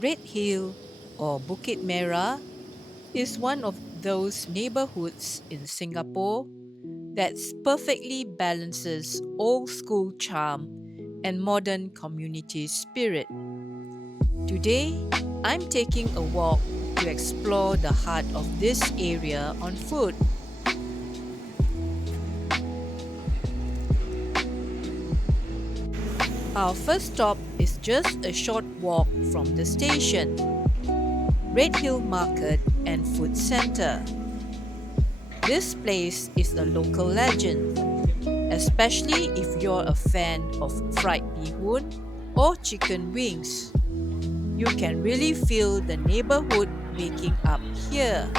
Redhill or Bukit Merah is one of those neighborhoods in Singapore that perfectly balances old school charm and modern community spirit. Today, I'm taking a walk to explore the heart of this area on foot. Our first stop is just a short walk from the station, Redhill Market and Food Centre. This place is a local legend, especially if you're a fan of fried bihun or chicken wings. You can really feel the neighborhood waking up here.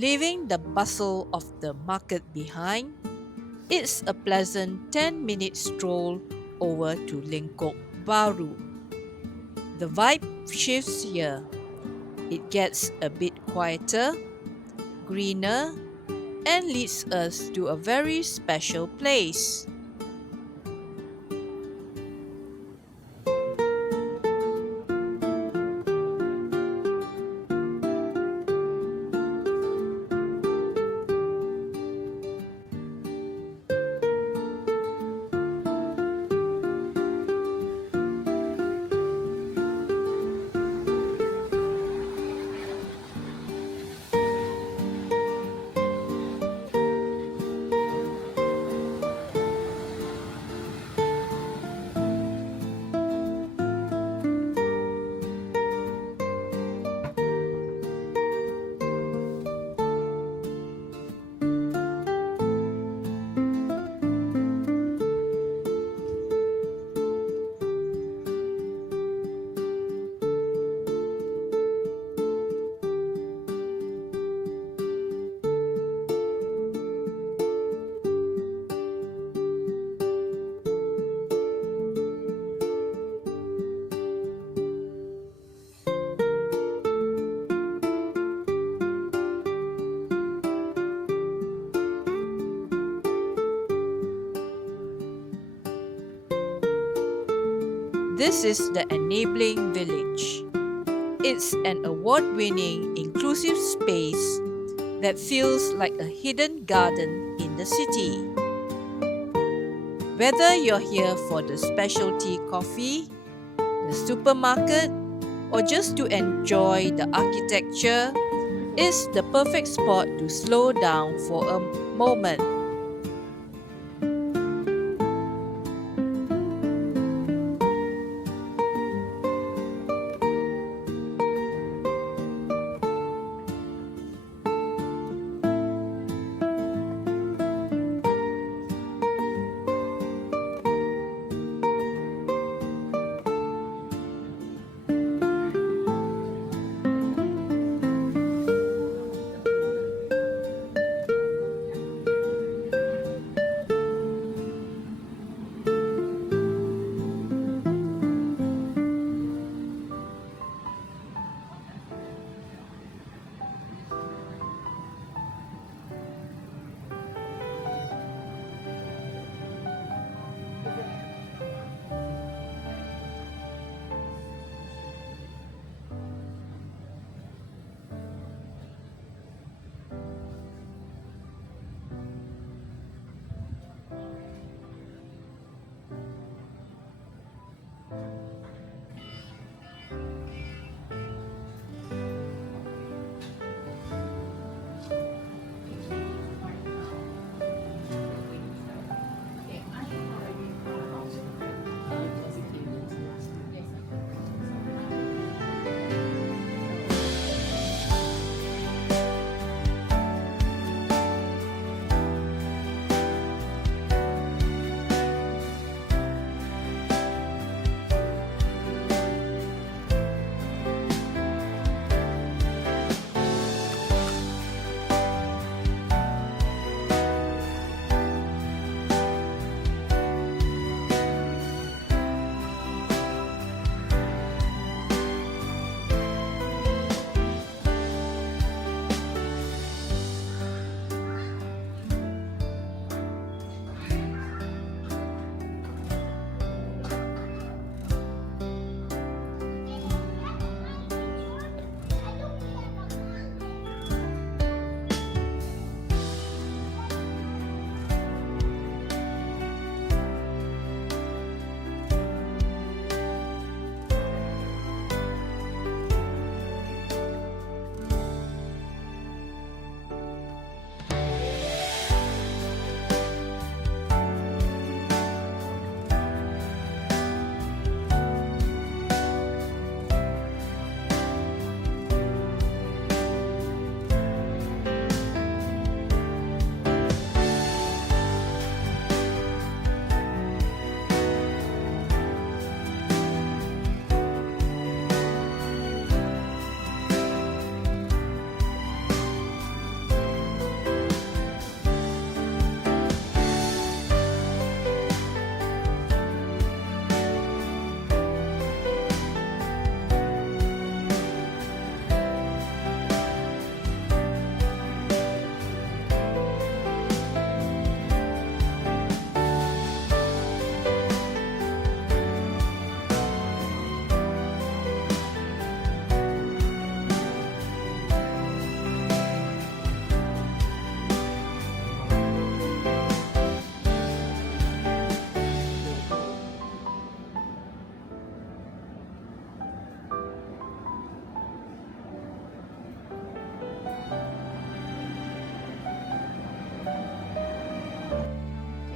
Leaving the bustle of the market behind, it's a pleasant 10-minute stroll over to Lengkok Bahru. The vibe shifts here. It gets a bit quieter, greener, and leads us to a very special place. This is the Enabling Village. It's an award-winning inclusive space that feels like a hidden garden in the city. Whether you're here for the specialty coffee, the supermarket, or just to enjoy the architecture, it's the perfect spot to slow down for a moment.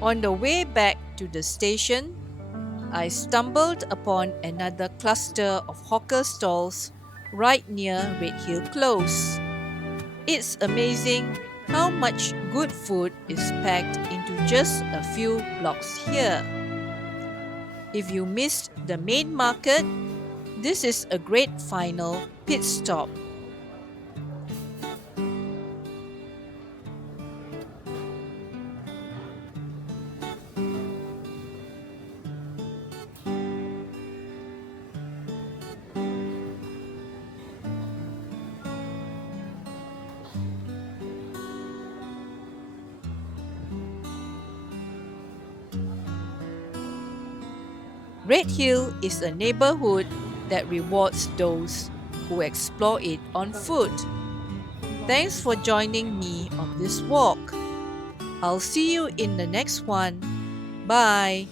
On the way back to the station, I stumbled upon another cluster of hawker stalls right near Redhill Close. It's amazing how much good food is packed into just a few blocks here. If you missed the main market, this is a great final pit stop. Redhill is a neighborhood that rewards those who explore it on foot. Thanks for joining me on this walk. I'll see you in the next one. Bye.